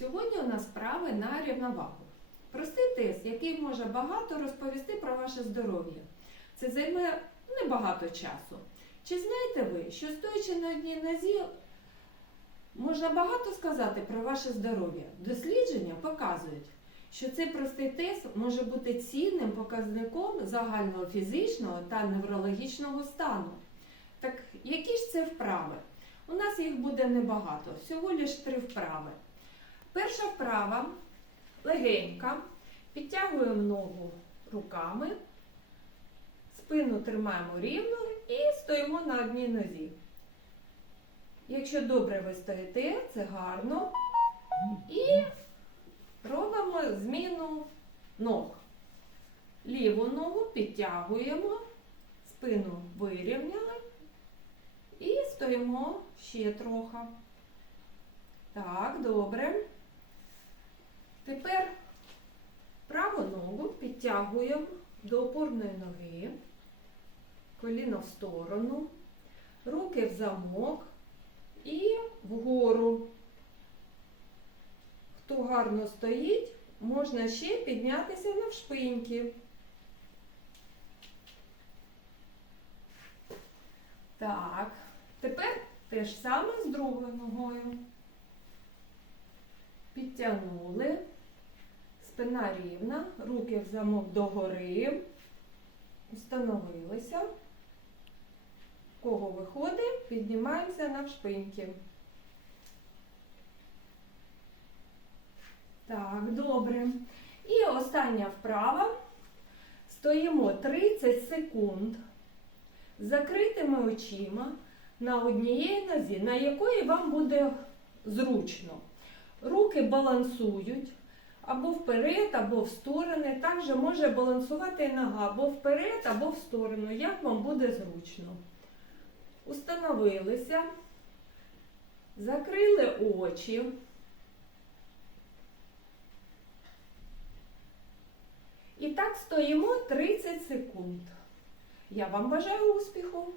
Сьогодні у нас справи на рівновагу. Простий тест, який може багато розповісти про ваше здоров'я. Це займе небагато часу. Чи знаєте ви, що стоячи на одній нозі, можна багато сказати про ваше здоров'я? Дослідження показують, що цей простий тест може бути цінним показником загального фізичного та неврологічного стану. Так які ж це вправи? У нас їх буде небагато, всього лише три вправи. Перша вправа легенька. Підтягуємо ногу руками, спину тримаємо рівно і стоїмо на одній нозі. Якщо добре ви стоїте, це гарно. І робимо зміну ног. Ліву ногу підтягуємо, спину вирівняли і стоїмо ще трохи. Так, добре. Тепер праву ногу підтягуємо до опорної ноги, коліно в сторону, руки в замок і вгору. Хто гарно стоїть, можна ще піднятися навшпиньки. Так, тепер те ж саме з другою ногою. Підтягнули, спина рівна, руки в замок догори, установилися. Кого виходить, піднімаємося навшпиньки. Так, добре. І остання вправа. Стоїмо 30 секунд закритими очима на однієї нозі, на якої вам буде зручно. Руки балансують або вперед, або в сторони. Також може балансувати нога або вперед, або в сторону, як вам буде зручно. Установилися, закрили очі. І так стоїмо 30 секунд. Я вам бажаю успіху!